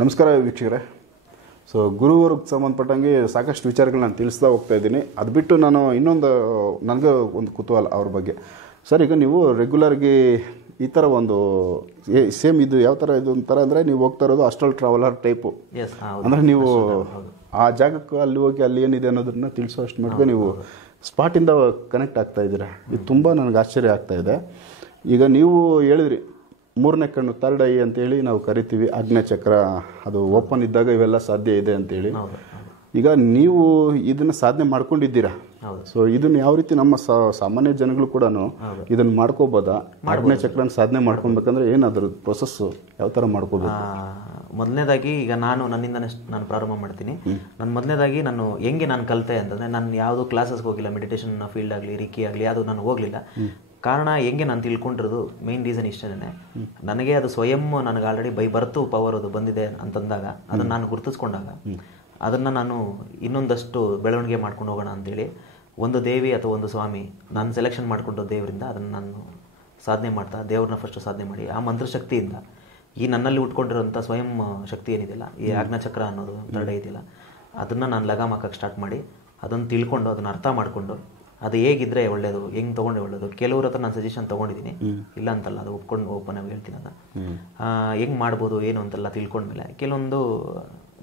ನಮಸ್ಕಾರ ವೀಕ್ಷಕರೇ. ಸೊ ಗುರುವರ್ಗೆ ಸಂಬಂಧಪಟ್ಟಂಗೆ ಸಾಕಷ್ಟು ವಿಚಾರಗಳು ನಾನು ತಿಳಿಸ್ತಾ ಹೋಗ್ತಾ ಇದ್ದೀನಿ. ಅದು ಬಿಟ್ಟು ನಾನು ನನಗೆ ಒಂದು ಕುತೂಹಲ ಅವ್ರ ಬಗ್ಗೆ. ಸರ್, ಈಗ ನೀವು ರೆಗ್ಯುಲರ್ಗೆ ಈ ಥರ ಒಂದು ಸೇಮ್ ಇದು ಯಾವ ಥರ ಇದು ಒಂಥರ ಅಂದರೆ ನೀವು ಹೋಗ್ತಾ ಇರೋದು ಅಸ್ಟ್ರಲ್ ಟ್ರಾವೆಲರ್ ಟೈಪು. ಅಂದರೆ ನೀವು ಆ ಜಾಗಕ್ಕೆ ಅಲ್ಲಿ ಹೋಗಿ ಅಲ್ಲಿ ಏನಿದೆ ಅನ್ನೋದನ್ನ ತಿಳಿಸೋ ಅಷ್ಟು ಮಟ್ಟಿಗೆ ನೀವು ಸ್ಪಾಟಿಂದ ಕನೆಕ್ಟ್ ಆಗ್ತಾ ಇದ್ದೀರಾ. ಇದು ತುಂಬ ನನಗೆ ಆಶ್ಚರ್ಯ ಆಗ್ತಾ ಇದೆ. ಈಗ ನೀವು ಹೇಳಿದ್ರಿ ಮೂರನೇ ಕಣ್ಣು, ಥರ್ಡ್ ಐ ಅಂತೇಳಿ ನಾವು ಕರಿತೀವಿ. ಆಜ್ಞಾಚಕ್ರ ಅದು ಓಪನ್ ಇದ್ದಾಗ ಇವೆಲ್ಲ ಸಾಧ್ಯ ಇದೆ ಅಂತೇಳಿ. ಈಗ ನೀವು ಇದನ್ನು ಸಾಧನೆ ಮಾಡ್ಕೊಂಡಿದ್ದೀರಾ. ಸೊ ಇದನ್ನು ಯಾವ ರೀತಿ ನಮ್ಮ ಸಾಮಾನ್ಯ ಜನಗಳು ಕೂಡ ಇದನ್ನು ಮಾಡ್ಕೋಬೋದಾ? ಆಜ್ಞಾಚಕ್ರನ ಸಾಧನೆ ಮಾಡ್ಕೊಬೇಕಂದ್ರೆ ಏನಾದರೂ ಪ್ರೊಸೆಸ್ಸು ಯಾವ ಥರ ಮಾಡ್ಕೋಬೇಕು? ಮೊದಲನೇದಾಗಿ ಈಗ ನನ್ನಿಂದನೇ ನಾನು ಪ್ರಾರಂಭ ಮಾಡ್ತೀನಿ. ಮೊದಲನೇದಾಗಿ ನಾನು ಹೆಂಗೆ ನಾನು ಕಲಿತೆ ಅಂತಂದರೆ, ನಾನು ಯಾವುದೂ ಕ್ಲಾಸಸ್ಗೆ ಹೋಗಿಲ್ಲ. ಮೆಡಿಟೇಷನ್ ಫೀಲ್ಡ್ ಆಗಲಿ, ರಿಕ್ಕಿ ಆಗಲಿ ಯಾವುದು ನಾನು ಹೋಗಲಿಲ್ಲ. ಕಾರಣ ಹೆಂಗೆ ನಾನು ತಿಳ್ಕೊಂಡಿರೋದು ಮೇನ್ ರೀಸನ್ ಇಷ್ಟೇ. ನನಗೆ ಅದು ಸ್ವಯಂ ನನಗೆ ಆಲ್ರೆಡಿ ಬರ್ತು ಪವರ್ ಅದು ಬಂದಿದೆ ಅಂತಂದಾಗ, ಅದನ್ನು ನಾನು ಗುರುತಿಸ್ಕೊಂಡಾಗ ಅದನ್ನು ನಾನು ಇನ್ನೊಂದಷ್ಟು ಬೆಳವಣಿಗೆ ಮಾಡ್ಕೊಂಡು ಹೋಗೋಣ ಅಂತೇಳಿ ಒಂದು ದೇವಿ ಅಥವಾ ಒಂದು ಸ್ವಾಮಿ ನಾನು ಸೆಲೆಕ್ಷನ್ ಮಾಡಿಕೊಂಡು ದೇವರಿಂದ ಅದನ್ನು ನಾನು ಸಾಧನೆ ಮಾಡ್ತಾ, ದೇವ್ರನ್ನ ಫಸ್ಟ್ ಸಾಧನೆ ಮಾಡಿ ಆ ಮಂತ್ರಶಕ್ತಿಯಿಂದ ಈ ನನ್ನಲ್ಲಿ ಉಟ್ಕೊಂಡಿರೋಂಥ ಸ್ವಯಂ ಶಕ್ತಿ ಏನಿದೆಯಲ್ಲ, ಈ ಆಜ್ಞಾಚಕ್ರ ಅನ್ನೋದು ತಡೆ ಇದೆಯಲ್ಲ, ಅದನ್ನು ನಾನು ಲಗಾಮ್ ಹಾಕಕ್ಕೆ ಸ್ಟಾರ್ಟ್ ಮಾಡಿ ಅದನ್ನು ತಿಳ್ಕೊಂಡು ಅದನ್ನು ಅರ್ಥ ಮಾಡಿಕೊಂಡು ಅದು ಹೇಗಿದ್ರೆ ಒಳ್ಳೇದು, ಹೆಂಗೆ ತೊಗೊಂಡೆ ಒಳ್ಳೇದು. ಕೆಲವ್ರ ಹತ್ರ ನಾನು ಸಜೆಷನ್ ತೊಗೊಂಡಿದ್ದೀನಿ, ಇಲ್ಲ ಅಂತಲ್ಲ, ಅದು ಒಪ್ಕೊಂಡು ಓಪನ್ ಆಗಿ ಹೇಳ್ತೀನಿ. ಅದನ್ನು ಹೆಂಗೆ ಮಾಡ್ಬೋದು ಏನು ಅಂತೆಲ್ಲ ತಿಳ್ಕೊಂಡ್ಮೇಲೆ ಕೆಲವೊಂದು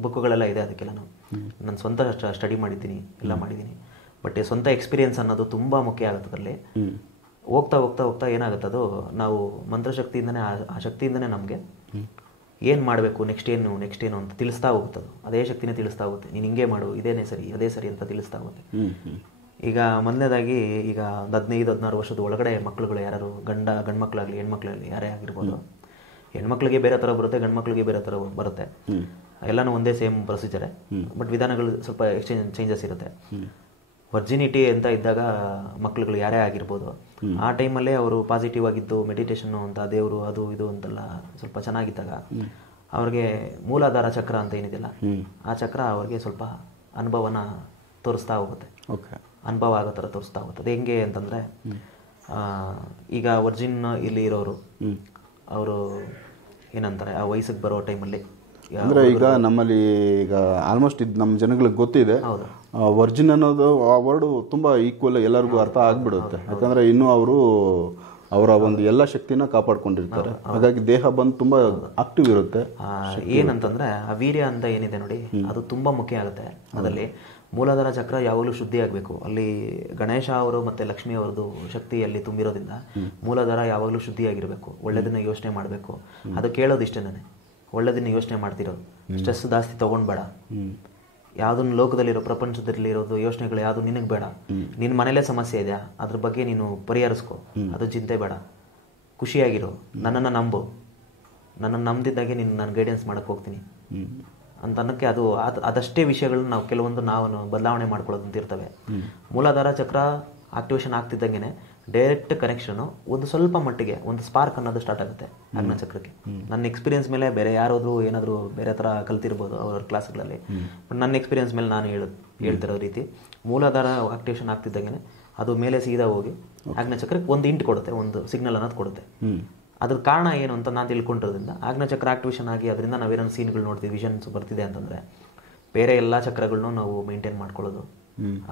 ಬುಕ್ಗಳೆಲ್ಲ ಇದೆ. ಅದಕ್ಕೆಲ್ಲ ನಾನು ಸ್ವಂತ ಸ್ಟಡಿ ಮಾಡಿದ್ದೀನಿ, ಎಲ್ಲ ಮಾಡಿದ್ದೀನಿ. ಬಟ್ ಸ್ವಂತ ಎಕ್ಸ್ಪೀರಿಯೆನ್ಸ್ ಅನ್ನೋದು ತುಂಬ ಮುಖ್ಯ ಆಗುತ್ತೆ. ಅದರಲ್ಲಿ ಹೋಗ್ತಾ ಹೋಗ್ತಾ ಹೋಗ್ತಾ ಏನಾಗುತ್ತೆ, ಅದು ನಾವು ಮಂತ್ರಶಕ್ತಿಯಿಂದನೇ ಆ ಶಕ್ತಿಯಿಂದನೇ ನಮಗೆ ಏನು ಮಾಡಬೇಕು, ನೆಕ್ಸ್ಟ್ ಏನು ಅಂತ ತಿಳಿಸ್ತಾ ಹೋಗ್ತದೆ. ಅದೇ ಶಕ್ತಿನೇ ತಿಳಿಸ್ತಾ ಹೋಗುತ್ತೆ. ನೀನು ಹಿಂಗೆ ಮಾಡು, ಇದೇನೇ ಸರಿ, ಅದೇ ಸರಿ ಅಂತ ತಿಳಿಸ್ತಾ ಹೋಗುತ್ತೆ. ಈಗ ಮೊದಲನೇದಾಗಿ ಈಗ ಒಂದು 15-16 ವರ್ಷದ ಒಳಗಡೆ ಮಕ್ಕಳುಗಳು ಯಾರು ಗಂಡು ಮಕ್ಕಳಾಗಲಿ ಹೆಣ್ಮಕ್ಳಾಗಲಿ ಯಾರೇ ಆಗಿರ್ಬೋದು, ಹೆಣ್ಮಕ್ಳಿಗೆ ಬೇರೆ ಥರ ಬರುತ್ತೆ, ಗಂಡು ಮಕ್ಕಳಿಗೆ ಬೇರೆ ಥರ ಬರುತ್ತೆ. ಎಲ್ಲನೂ ಒಂದೇ ಸೇಮ್ ಪ್ರೊಸೀಜರೇ, ಬಟ್ ವಿಧಾನಗಳು ಸ್ವಲ್ಪ ಚೇಂಜಸ್ ಇರುತ್ತೆ. ವರ್ಜಿನಿಟಿ ಅಂತ ಇದ್ದಾಗ ಮಕ್ಕಳುಗಳು ಯಾರೇ ಆಗಿರ್ಬೋದು, ಆ ಟೈಮಲ್ಲೇ ಅವರು ಪಾಸಿಟಿವ್ ಆಗಿದ್ದು ಮೆಡಿಟೇಷನ್ನು ಅಂತ ದೇವರು ಅದು ಇದು ಅಂತೆಲ್ಲ ಸ್ವಲ್ಪ ಚೆನ್ನಾಗಿದ್ದಾಗ ಅವ್ರಿಗೆ ಮೂಲಾಧಾರ ಚಕ್ರ ಅಂತ ಏನಿದೆಯಲ್ಲ, ಆ ಚಕ್ರ ಅವ್ರಿಗೆ ಸ್ವಲ್ಪ ಅನುಭವನ ತೋರಿಸ್ತಾ ಹೋಗುತ್ತೆ. ಅನುಭವ ಆಗೋ ಥರ ತೋರಿಸ್ತಾ ಹೋಗುತ್ತೆ. ಅದು ಹೆಂಗೆ ಅಂತಂದರೆ, ಈಗ ವರ್ಜಿನ್ ಇಲ್ಲಿ ಇರೋರು ಅವರು ಏನಂತಾರೆ, ಆ ವಯಸ್ಸಿಗೆ ಬರೋ ಟೈಮಲ್ಲಿ ಅಂದರೆ ಈಗ ನಮ್ಮಲ್ಲಿ ಈಗ ಆಲ್ಮೋಸ್ಟ್ ಇದು ನಮ್ಮ ಜನಗಳಿಗೆ ಗೊತ್ತಿದೆ. ವರ್ಜಿನ್ ಅನ್ನೋದು ಆ ವರ್ಡು ತುಂಬ ಈಕ್ವಲ್ ಎಲ್ಲರಿಗೂ ಅರ್ಥ ಆಗಿಬಿಡುತ್ತೆ. ಯಾಕಂದರೆ ಇನ್ನೂ ಅವರು ಅವರ ಒಂದು ಎಲ್ಲ ಶಕ್ತಿನ ಕಾಪಾಡ್ಕೊಂಡಿರ್ತಾರೆ. ಹಾಗಾಗಿ ದೇಹ ಬಂದು ತುಂಬ ಆಕ್ಟಿವ್ ಇರುತ್ತೆ. ಏನಂತಂದರೆ ಆ ವೀರ್ಯ ಅಂತ ಏನಿದೆ ನೋಡಿ, ಅದು ತುಂಬ ಮುಖ್ಯ ಆಗುತ್ತೆ. ಅದರಲ್ಲಿ ಮೂಲಾಧಾರ ಚಕ್ರ ಯಾವಾಗಲೂ ಶುದ್ಧಿ ಆಗಬೇಕು. ಅಲ್ಲಿ ಗಣೇಶ ಅವರು ಮತ್ತು ಲಕ್ಷ್ಮಿ ಅವ್ರದ್ದು ಶಕ್ತಿ ಅಲ್ಲಿ ತುಂಬಿರೋದ್ರಿಂದ ಮೂಲಾಧಾರ ಯಾವಾಗಲೂ ಶುದ್ಧಿಯಾಗಿರಬೇಕು. ಒಳ್ಳೆದನ್ನ ಯೋಚನೆ ಮಾಡಬೇಕು. ಅದು ಕೇಳೋದು ಇಷ್ಟೇ, ನಾನೇ ಒಳ್ಳೆದನ್ನ ಯೋಚನೆ ಮಾಡ್ತಿರೋದು. ಸ್ಟ್ರೆಸ್ ಜಾಸ್ತಿ ತೊಗೊಂಡ್ಬೇಡ. ಯಾವುದನ್ನು ಲೋಕದಲ್ಲಿರೋ ಪ್ರಪಂಚದಲ್ಲಿರೋದು ಯೋಚನೆಗಳು ಯಾವುದು ನಿನಗೆ ಬೇಡ. ನಿನ್ನ ಮನೇಲೇ ಸಮಸ್ಯೆ ಇದೆಯಾ, ಅದ್ರ ಬಗ್ಗೆ ನೀನು ಪರಿಹರಿಸ್ಕೊ. ಅದು ಚಿಂತೆ ಬೇಡ. ಖುಷಿಯಾಗಿರೋ, ನನ್ನನ್ನು ನಂಬು. ನನ್ನನ್ನು ನಂಬಿದ್ದಾಗೆ ನಾನು ಗೈಡೆನ್ಸ್ ಮಾಡೋಕ್ಕೆ ಹೋಗ್ತೀನಿ ಅಂತ ಅನ್ನೋಕ್ಕೆ ಅದು ಅದಷ್ಟೇ ವಿಷಯಗಳನ್ನ ನಾವು ಕೆಲವೊಂದು ನಾವು ಬದಲಾವಣೆ ಮಾಡ್ಕೊಳ್ಳೋದು ಅಂತ ಇರ್ತವೆ. ಮೂಲಾಧಾರ ಚಕ್ರ ಆಕ್ಟಿವೇಶನ್ ಆಗ್ತಿದ್ದಂಗೆ ಡೈರೆಕ್ಟ್ ಕನೆಕ್ಷನು ಒಂದು ಸ್ವಲ್ಪ ಮಟ್ಟಿಗೆ ಒಂದು ಸ್ಪಾರ್ಕ್ ಅನ್ನೋದು ಸ್ಟಾರ್ಟ್ ಆಗುತ್ತೆ ಆಜ್ಞಾಚಕ್ರಕ್ಕೆ. ನನ್ನ ಎಕ್ಸ್ಪೀರಿಯನ್ಸ್ ಮೇಲೆ ಬೇರೆ ಯಾರಾದರೂ ಏನಾದರೂ ಬೇರೆ ಥರ ಕಲ್ತಿರ್ಬೋದು ಅವ್ರ ಕ್ಲಾಸ್ಗಳಲ್ಲಿ, ಬಟ್ ನನ್ನ ಎಕ್ಸ್ಪೀರಿಯನ್ಸ್ ಮೇಲೆ ನಾನು ಹೇಳ್ತಿರೋ ರೀತಿ ಮೂಲಾಧಾರ ಆಕ್ಟಿವೇಶನ್ ಆಗ್ತಿದ್ದಂಗೆ ಅದು ಮೇಲೆ ಸೀದಾ ಹೋಗಿ ಆಜ್ಞಾಚಕ್ರಕ್ಕೆ ಒಂದು ಇಂಟ್ ಕೊಡುತ್ತೆ, ಒಂದು ಸಿಗ್ನಲ್ ಅನ್ನೋದು ಕೊಡುತ್ತೆ. ಅದ್ರ ಕಾರಣ ಏನು ಅಂತ ನಾನು ತಿಳ್ಕೊಂಡಿರೋದ್ರಿಂದ ಆಜ್ಞಾಚಕ್ರ ಆಕ್ಟಿವೇಶನ್ ಆಗಿ ಅದರಿಂದ ನಾವೇನೋ ಸೀನ್ಗಳು ನೋಡ್ತೀವಿ, ವಿಷನ್ಸ್ ಬರ್ತಿದೆ ಅಂತಂದರೆ ಬೇರೆ ಎಲ್ಲ ಚಕ್ರಗಳನ್ನೂ ನಾವು ಮೇಂಟೈನ್ ಮಾಡ್ಕೊಳ್ಳೋದು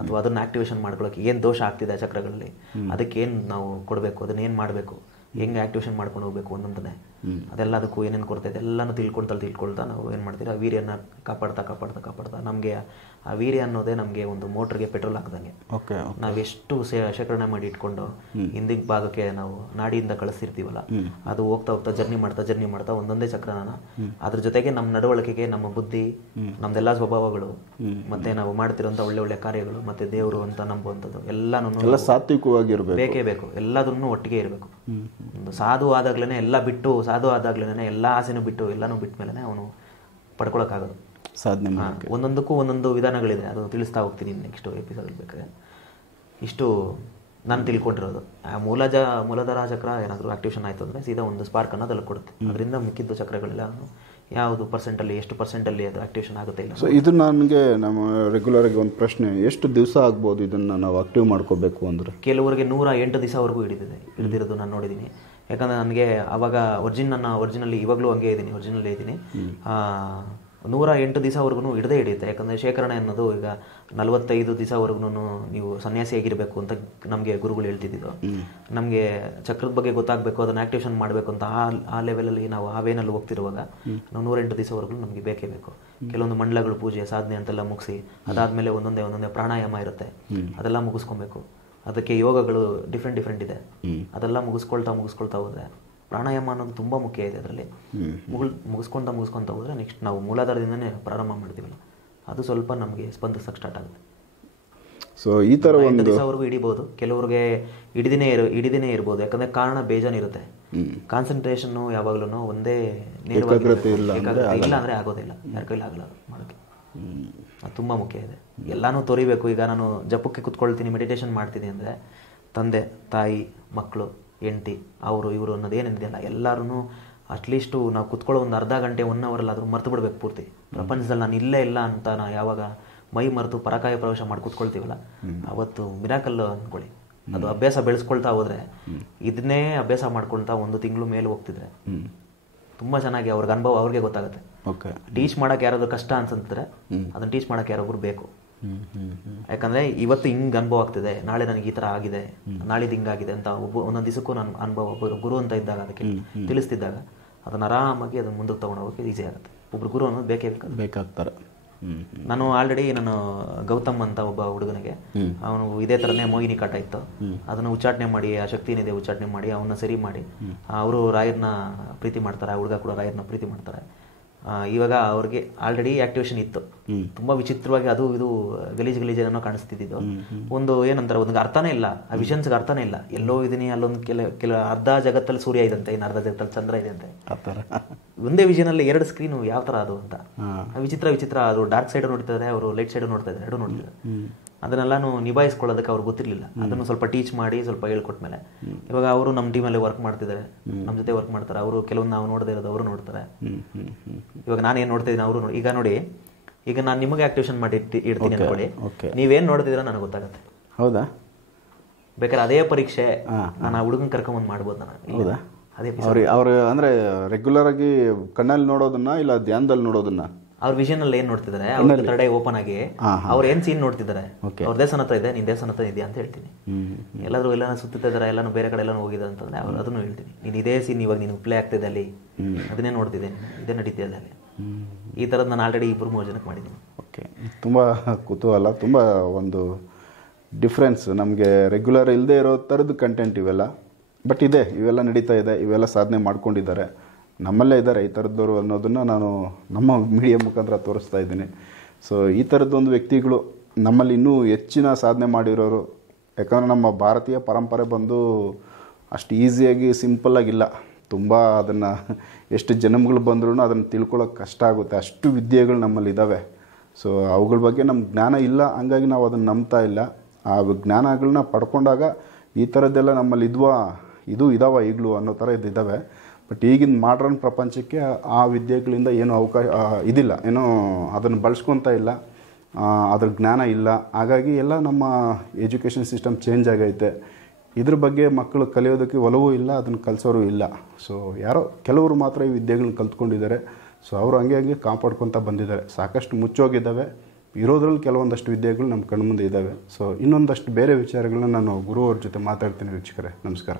ಅಥವಾ ಅದನ್ನು ಆಕ್ಟಿವೇಶನ್ ಮಾಡ್ಕೊಳ್ಳೋಕೆ ಏನು ದೋಷ ಆಗ್ತಿದೆ ಆ ಚಕ್ರಗಳಲ್ಲಿ, ಅದಕ್ಕೆ ಏನು ನಾವು ಕೊಡಬೇಕು, ಅದನ್ನ ಏನು ಮಾಡಬೇಕು, ಹೆಂಗೆ ಆಕ್ಟಿವೇಶನ್ ಮಾಡ್ಕೊಂಡು ಹೋಗ್ಬೇಕು ಅನ್ನೋಂತಾನೆ ಅದೆಲ್ಲ ಅದಕ್ಕೂ ಏನೇನು ಕೊಡ್ತಾ ಇದೆ ಎಲ್ಲನೂ ತಿಳ್ಕೊಳ್ತಾ ನಾವು ಏನು ಮಾಡ್ತೀವಿ, ಆ ವೀರ್ಯನ ಕಾಪಾಡ್ತಾ ನಮಗೆ ಆ ವೀರ್ಯ ಅನ್ನೋದೇ ನಮಗೆ ಒಂದು ಮೋಟ್ರಿಗೆ ಪೆಟ್ರೋಲ್ ಹಾಕ್ದಂಗೆ. ನಾವೆಷ್ಟು ಶೇಖರಣೆ ಮಾಡಿ ಇಟ್ಕೊಂಡು ಹಿಂದಿನ ಭಾಗಕ್ಕೆ ನಾವು ನಾಡಿಯಿಂದ ಕಳಿಸ್ತಿರ್ತೀವಲ್ಲ, ಅದು ಹೋಗ್ತಾ ಜರ್ನಿ ಮಾಡ್ತಾ ಒಂದೊಂದೇ ಚಕ್ರನ ಅದ್ರ ಜೊತೆಗೆ ನಮ್ಮ ನಡವಳಿಕೆಗೆ, ನಮ್ಮ ಬುದ್ಧಿ, ನಮ್ದೆಲ್ಲ ಸ್ವಭಾವಗಳು, ಮತ್ತೆ ನಾವು ಮಾಡ್ತಿರೋಂಥ ಒಳ್ಳೆ ಕಾರ್ಯಗಳು, ಮತ್ತೆ ದೇವರು ಅಂತ ನಂಬುವಂಥದ್ದು ಎಲ್ಲಾನು ಸಾತ್ವಿಕವಾಗಿರ್ಬೇಕು, ಬೇಕೇ ಬೇಕು. ಎಲ್ಲದನ್ನು ಒಟ್ಟಿಗೆ ಇರಬೇಕು. ಒಂದು ಸಾಧು ಆದಾಗ್ಲೇ ಎಲ್ಲ ಬಿಟ್ಟು, ಸಾಧು ಆದಾಗ್ಲೇ ಎಲ್ಲ ಆಸೆನೂ ಬಿಟ್ಟು ಎಲ್ಲನೂ ಬಿಟ್ಟ ಮೇಲೆ ಅವನು ಪಡ್ಕೊಳಕ್ಕಾಗೋದು. ಸಾಧನೆ ಒಂದೊಂದಕ್ಕೂ ಒಂದೊಂದು ವಿಧಾನಗಳಿದೆ, ಅದು ತಿಳಿಸ್ತಾ ಹೋಗ್ತೀನಿ ನೆಕ್ಸ್ಟ್ ಎಪಿಸೋಡ್ ಬೇಕಾದ್ರೆ. ಇಷ್ಟು ನಾನು ತಿಳ್ಕೊಂಡಿರೋದು. ಮೂಲಾಧಾರ ಚಕ್ರ ಏನಾದರೂ ಆಕ್ಟಿವೇಶನ್ ಆಯಿತು ಅಂದರೆ ಸೀದಾ ಒಂದು ಸ್ಪಾರ್ಕ್ ಅನ್ನೋದು ಅಲ್ಲಿ ಕೊಡುತ್ತೆ. ಅದರಿಂದ ಮಿಕ್ಕಿದ್ದು ಚಕ್ರಗಳೆಲ್ಲ ಯಾವುದು ಎಷ್ಟು ಪರ್ಸೆಂಟಲ್ಲಿ ಅದು ಆಕ್ಟಿವೇಶನ್ ಆಗುತ್ತೆ ಇಲ್ಲ. ಸೊ ಇದು ನನಗೆ ನಮ್ಮ ರೆಗ್ಯುಲರಾಗಿ ಒಂದು ಪ್ರಶ್ನೆ, ಎಷ್ಟು ದಿವಸ ಆಗ್ಬೋದು ಇದನ್ನು ನಾವು ಆಕ್ಟಿವ್ ಮಾಡ್ಕೋಬೇಕು ಅಂದರೆ? ಕೆಲವರಿಗೆ 108 ದಿವಸವರೆಗೂ ಹಿಡಿದಿರೋದು ನಾನು ನೋಡಿದ್ದೀನಿ. ಯಾಕಂದರೆ ನನಗೆ ಆವಾಗ ಒರಿಜಿನಲ್ಲಿ ಇವಾಗಲೂ ಹಂಗೆ ಇದ್ದೀನಿ, ಒರಿಜಿನಲ್ಲೇ ಇದ್ದೀನಿ. 108 ದಿವಸವರೆಗೂ ಹಿಡಿದೇ ಹಿಡಿಯುತ್ತೆ. ಯಾಕಂದರೆ ಶೇಖರಣೆ ಅನ್ನೋದು ಈಗ 45 ದಿವಸವರೆಗೂ ನೀವು ಸನ್ಯಾಸಿಯಾಗಿರಬೇಕು ಅಂತ ನಮಗೆ ಗುರುಗಳು ಹೇಳ್ತಿದ್ದು. ನಮಗೆ ಚಕ್ರದ ಬಗ್ಗೆ ಗೊತ್ತಾಗಬೇಕು, ಅದನ್ನು ಆ್ಯಕ್ಟಿವೇಶನ್ ಮಾಡಬೇಕು ಅಂತ ಆ ಲೆವೆಲಲ್ಲಿ ನಾವು ಆ ವೇನಲ್ಲಿ ಹೋಗ್ತಿರುವಾಗ ನಾವು 108 ದಿವಸವರೆಗೂ ನಮಗೆ ಬೇಕೇ ಬೇಕು. ಕೆಲವೊಂದು ಮಂಡಲಗಳು, ಪೂಜೆ, ಸಾಧನೆ ಅಂತೆಲ್ಲ ಮುಗಿಸಿ ಅದಾದಮೇಲೆ ಒಂದೊಂದೇ ಪ್ರಾಣಾಯಾಮ ಇರುತ್ತೆ, ಅದೆಲ್ಲ ಮುಗಿಸ್ಕೊಬೇಕು. ಅದಕ್ಕೆ ಯೋಗಗಳು ಡಿಫ್ರೆಂಟ್ ಇದೆ. ಅದೆಲ್ಲ ಮುಗಿಸ್ಕೊಳ್ತಾ ಹೋದರೆ ಪ್ರಾಣಾಯಾಮ ಅನ್ನೋದು ತುಂಬ ಮುಖ್ಯ ಇದೆ ಅದರಲ್ಲಿ. ಮುಗಿಸ್ಕೊಳ್ತಾ ಹೋದರೆ ನೆಕ್ಸ್ಟ್ ನಾವು ಮೂಲಾಧಾರದಿಂದನೇ ಪ್ರಾರಂಭ ಮಾಡ್ತೀವಲ್ಲ, ಅದು ಸ್ವಲ್ಪ ನಮಗೆ ಸ್ಪಂದಿಸೋಕ್ಕೆ ಸ್ಟಾರ್ಟ್ ಆಗುತ್ತೆ. ಸೊ ಈ ಥರ 8 ದಿವಸವರೆಗೂ ಹಿಡಿಬೋದು, ಕೆಲವ್ರಿಗೆ ಹಿಡಿದಿನೇ ಇರ್ಬೋದು. ಯಾಕಂದರೆ ಕಾರಣ ಬೇಜಾನಿರುತ್ತೆ. ಕಾನ್ಸಂಟ್ರೇಷನ್ನು ಯಾವಾಗಲೂ ಒಂದೇ ಏಕಾಗ್ರತೆ ಇಲ್ಲ ಅಂದರೆ ಆಗೋದಿಲ್ಲ, ಯಾರ ಕೈಲಿ ಆಗಲ್ಲ ಮಾಡೋಕ್ಕೆ. ಅದು ತುಂಬ ಮುಖ್ಯ ಇದೆ. ಎಲ್ಲನೂ ತೊರಿಬೇಕು. ಈಗ ನಾನು ಜಪಕ್ಕೆ ಕುತ್ಕೊಳ್ತೀನಿ, ಮೆಡಿಟೇಷನ್ ಮಾಡ್ತೀನಿ ಅಂದರೆ ತಂದೆ ತಾಯಿ ಮಕ್ಕಳು ಹೆಂಡತಿ ಇವರು ಅನ್ನೋದೇನಿದೆಯಲ್ಲ ಎಲ್ಲರೂ ಅಟ್ಲೀಸ್ಟು ನಾವು ಕುತ್ಕೊಳ್ಳೋ ಒಂದು ಅರ್ಧ ಗಂಟೆ 1 ಅವರಲ್ಲಾದರೂ ಮರ್ತು ಬಿಡ್ಬೇಕು ಪೂರ್ತಿ. ಪ್ರಪಂಚದಲ್ಲಿ ನಾನು ಇಲ್ಲೇ ಇಲ್ಲ ಅಂತ ನಾವು ಯಾವಾಗ ಮೈ ಮರೆತು ಪರಕಾಯ ಪ್ರವೇಶ ಮಾಡಿ ಕೂತ್ಕೊಳ್ತೀವಲ್ಲ, ಅವತ್ತು ಮಿರಾಕಲ್ ಅಂದ್ಕೊಳ್ಳಿ. ಅದು ಅಭ್ಯಾಸ ಬೆಳೆಸ್ಕೊಳ್ತಾ ಹೋದರೆ, ಇದನ್ನೇ ಅಭ್ಯಾಸ ಮಾಡ್ಕೊಳ್ತಾ 1 ತಿಂಗಳು ಮೇಲೆ ಹೋಗ್ತಿದ್ರೆ ತುಂಬ ಚೆನ್ನಾಗಿ ಅವ್ರಿಗೆ ಅನುಭವ ಅವ್ರಿಗೆ ಗೊತ್ತಾಗುತ್ತೆ. ಟೀಚ್ ಮಾಡೋಕ್ಕೆ ಯಾರಾದರೂ ಕಷ್ಟ ಅನ್ಸಂತಾರೆ, ಅದನ್ನು ಟೀಚ್ ಮಾಡೋಕ್ಕೆ ಯಾರೊಬ್ರು ಬೇಕು. ಯಾಕಂದರೆ ಇವತ್ತು ಹಿಂಗೆ ಅನುಭವ ಆಗ್ತಿದೆ, ನಾಳೆ ನನಗೆ ಈ ಥರ ಆಗಿದೆ, ನಾಳಿದ್ದು ಹಿಂಗಾಗಿದೆ ಅಂತ ಒಂದೊಂದು ದಿವಸಕ್ಕೂ ನನ್ನ ಅನುಭವ ಒಬ್ಬರು ಗುರು ಅಂತ ಇದ್ದಾಗ ಅದಕ್ಕೆ ತಿಳಿಸ್ತಿದ್ದಾಗ ಅದನ್ನು ಆರಾಮಾಗಿ ಅದನ್ನು ಮುಂದಕ್ಕೆ ತೊಗೊಂಡು ಹೋಗೋಕ್ಕೆ ಈಸಿ ಆಗುತ್ತೆ. ಒಬ್ರು ಗುರು ಅನ್ನೋದು ಬೇಕಾಗ್ತಾರೆ. ನಾನು ಆಲ್ರೆಡಿ ಗೌತಮ್ ಅಂತ ಒಬ್ಬ ಹುಡುಗನಿಗೆ ಅವನು ಇದೇ ಥರನೇ ಮೋಹಿನಿ ಕಾಟ ಇತ್ತು, ಅದನ್ನು ಉಚ್ಚಾಟನೆ ಮಾಡಿ, ಆ ಶಕ್ತಿ ಏನಿದೆ ಉಚ್ಚಾಟನೆ ಮಾಡಿ ಅವನ್ನ ಸರಿ ಮಾಡಿ ಅವರು ರಾಯರ್ನ ಪ್ರೀತಿ ಮಾಡ್ತಾರೆ, ಹುಡುಗ ಕೂಡ ರಾಯರ್ನ ಪ್ರೀತಿ ಮಾಡ್ತಾರೆ. ಇವಾಗ ಅವ್ರಿಗೆ ಆಲ್ರೆಡಿ ಆಕ್ಟಿವೇಶನ್ ಇತ್ತು. ತುಂಬ ವಿಚಿತ್ರವಾಗಿ ಅದು ಇದು ಗಲೀಜೇನೋ ಕಾಣಿಸ್ತಿದ್ದು. ಒಂದು ಏನಂತಾರೆ, ಒಂದು ಅರ್ಥನೇ ಇಲ್ಲ, ಆ ವಿಷನ್ಸ್ಗೆ ಅರ್ಥನೇ ಇಲ್ಲ. ಎಲ್ಲೋ ಇದೀನಿ, ಅಲ್ಲೊಂದು ಕೆಲ ಅರ್ಧ ಜಗತ್ತಲ್ಲಿ ಸೂರ್ಯ ಇದಂತೆ, ಇನ್ನು ಅರ್ಧ ಜಗತ್ತಲ್ಲಿ ಚಂದ್ರ ಇದೆ ಅಂತೆ. ಒಂದೇ ವಿಷನಲ್ಲಿ 2 ಸ್ಕ್ರೀನು ಯಾವ ಥರ ಅದು ಅಂತ ವಿಚಿತ್ರ. ಅದು ಡಾರ್ಕ್ ಸೈಡ್ ನೋಡ್ತಿದ್ದಾರೆ, ಅವರು ಲೈಟ್ ಸೈಡ್ ನೋಡ್ತಾ ಇದ್ದಾರೆ, 2 ನೋಡ್ತಿದ್ದಾರೆ. ಅದನ್ನೆಲ್ಲಾನು ನಿಭಾಯಿಸ್ಕೊಳ್ಳೋದಕ್ಕೆ ಅವ್ರಿಗೆ ಗೊತ್ತಿರಲಿಲ್ಲ. ಅದನ್ನು ಸ್ವಲ್ಪ ಟೀಚ್ ಮಾಡಿ ಸ್ವಲ್ಪ ಹೇಳ್ಕೊಟ್ಮೇಲೆ ಇವಾಗ ಅವರು ನಮ್ಮ ಟೀಮಲ್ಲಿ ವರ್ಕ್ ಮಾಡ್ತಿದ್ದಾರೆ, ನಮ್ಮ ಜೊತೆ ವರ್ಕ್ ಮಾಡ್ತಾರೆ. ಅವರು ಕೆಲವೊಂದು ನಾವು ನೋಡದೇ ಇರೋದು ಅವರು ನೋಡ್ತಾರೆ. ಇವಾಗ ನಾನೇನು ನೋಡ್ತಿದ್ದೀನಿ ಅವರು ನೋಡಿ. ಈಗ ನಾನು ನಿಮಗೆ ಆಕ್ಟಿವೇಶನ್ ಮಾಡಿ ಇಡ್ತೀನಿ ಅನ್ಕೊಳ್ಳಿ, ನೀವೇನು ನೋಡ್ತಿದ್ದೀರ ನನಗೆ ಗೊತ್ತಾಗುತ್ತೆ. ಹೌದಾ? ಬೇಕಾದ್ರೆ ಅದೇ ಪರೀಕ್ಷೆ ನಾನು ಆ ಹುಡುಗನ ಕರ್ಕೊಂಬಂದು ಮಾಡ್ಬೋದು ನಾನು. ಹೌದಾ? ಅವ್ರು ಅಂದರೆ ರೆಗ್ಯುಲರ್ ಆಗಿ ಕಣ್ಣಲ್ಲಿ ನೋಡೋದನ್ನ ಇಲ್ಲ ಧ್ಯಾನದಲ್ಲಿ ನೋಡೋದನ್ನ ಅವ್ರ ವಿಷನ್ ಅಲ್ಲಿ ಏನ್ ನೋಡ್ತಿದ್ದಾರೆ, ಅವ್ರ ಥರ್ಡ್ ಐ ಓಪನ್ ಆಗಿ ಅವ್ರು ಏನ್ ಸೀನ್ ನೋಡ್ತಿದ್ದಾರೆ, ಅವ್ರ ದೇವಸ್ಥಾನ ಹತ್ರ ಇದೆ, ನಿನ್ ದೇವಸ್ಥಾನ ಹತ್ರ ಇದೆಯಾ ಅಂತ ಹೇಳ್ತೀನಿ. ಎಲ್ಲಾದ್ರೂ ಎಲ್ಲಾನು ಸುತ್ತಾ ಇದಾರೆ, ಎಲ್ಲಾನು ಬೇರೆ ಕಡೆ ಎಲ್ಲಾನು ಹೋಗಿದೆ ಅಂತಂದ್ರೆ ಅದನ್ನು ಹೇಳ್ತೀನಿ. ನೀನ್ ಇದೇ ಸೀನ್ ಇವಾಗ ನಿನ್ಗೆ ಪ್ಲೇ ಆಗ್ತಿದೆ ಅಲ್ಲಿ, ಅದನ್ನೇ ನೋಡ್ತಿದ್ದೇನೆ, ಇದೇ ನಡೀತಿದೆ ಅಲ್ಲಿ. ಈ ಥರದ್ದು ನಾನು ಆಲ್ರೆಡಿ 2-3 ಜನಕ್ಕೆ ಮಾಡಿದ್ದೀನಿ. ಓಕೆ, ತುಂಬ ಕುತೂಹಲ, ತುಂಬ ಒಂದು ಡಿಫ್ರೆನ್ಸ್. ನಮಗೆ ರೆಗ್ಯುಲರ್ ಇಲ್ಲದೆ ಇರೋ ಥರದ್ದು ಕಂಟೆಂಟ್ ಇವೆಲ್ಲ, ಬಟ್ ಇವೆಲ್ಲ ನಡೀತಾ ಇದೆ, ಇವೆಲ್ಲ ಸಾಧನೆ ಮಾಡ್ಕೊಂಡಿದ್ದಾರೆ, ನಮ್ಮಲ್ಲೇ ಇದ್ದಾರೆ ಈ ಥರದ್ದವರು ಅನ್ನೋದನ್ನು ನಾನು ನಮ್ಮ ಮೀಡಿಯಾ ಮುಖಾಂತರ ತೋರಿಸ್ತಾ ಇದ್ದೀನಿ. ಸೊ ಈ ಥರದ್ದೊಂದು ವ್ಯಕ್ತಿಗಳು ನಮ್ಮಲ್ಲಿ ಇನ್ನೂ ಹೆಚ್ಚಿನ ಸಾಧನೆ ಮಾಡಿರೋರು. ಯಾಕಂದರೆ ನಮ್ಮ ಭಾರತೀಯ ಪರಂಪರೆ ಬಂದು ಅಷ್ಟು ಈಸಿಯಾಗಿ ಸಿಂಪಲ್ಲಾಗಿಲ್ಲ. ತುಂಬ ಅದನ್ನು ಎಷ್ಟು ಜನ್ಮಗಳು ಬಂದ್ರೂ ಅದನ್ನು ತಿಳ್ಕೊಳ್ಳೋಕೆ ಕಷ್ಟ ಆಗುತ್ತೆ. ಅಷ್ಟು ವಿದ್ಯೆಗಳು ನಮ್ಮಲ್ಲಿ ಇದ್ದಾವೆ. ಸೊ ಅವುಗಳ ಬಗ್ಗೆ ನಮ್ಗೆ ಜ್ಞಾನ ಇಲ್ಲ, ಹಂಗಾಗಿ ನಾವು ಅದನ್ನು ನಂಬ್ತಾ ಇಲ್ಲ. ಆ ಜ್ಞಾನಗಳನ್ನ ಪಡ್ಕೊಂಡಾಗ ಈ ಥರದ್ದೆಲ್ಲ ನಮ್ಮಲ್ಲಿ ಇದಾವ ಈಗಲೂ ಅನ್ನೋ ಥರ ಇದ್ದಾವೆ. ಬಟ್ ಈಗಿನ ಮಾಡ್ರನ್ ಪ್ರಪಂಚಕ್ಕೆ ಆ ವಿದ್ಯೆಗಳಿಂದ ಏನು ಅವಕಾಶ ಇದಿಲ್ಲ, ಏನೋ ಅದನ್ನು ಬಳಸ್ಕೊತಾ ಇಲ್ಲ, ಅದ್ರ ಜ್ಞಾನ ಇಲ್ಲ. ಹಾಗಾಗಿ ಎಲ್ಲ ನಮ್ಮ ಎಜುಕೇಷನ್ ಸಿಸ್ಟಮ್ ಚೇಂಜ್ ಆಗೈತೆ. ಇದ್ರ ಬಗ್ಗೆ ಮಕ್ಕಳು ಕಲಿಯೋದಕ್ಕೆ ಒಲವೂ ಇಲ್ಲ, ಅದನ್ನು ಕಲಿಸೋರು ಇಲ್ಲ. ಸೊ ಯಾರೋ ಕೆಲವರು ಮಾತ್ರ ಈ ವಿದ್ಯೆಗಳನ್ನ ಕಲ್ತ್ಕೊಂಡಿದ್ದಾರೆ. ಸೊ ಅವರು ಹಂಗೆ ಕಾಪಾಡ್ಕೊತ ಬಂದಿದ್ದಾರೆ. ಸಾಕಷ್ಟು ಮುಚ್ಚೋಗಿದ್ದಾವೆ, ಇರೋದ್ರಲ್ಲಿ ಕೆಲವೊಂದಷ್ಟು ವಿದ್ಯೆಗಳು ನಮ್ಮ ಕಣ್ಮುಂದೆ ಇದ್ದಾವೆ. ಸೊ ಇನ್ನೊಂದಷ್ಟು ಬೇರೆ ವಿಚಾರಗಳನ್ನ ನಾನು ಗುರು ಅವ್ರ ಜೊತೆ ಮಾತಾಡ್ತೀನಿ. ವೀಕ್ಷಕರೇ ನಮಸ್ಕಾರ.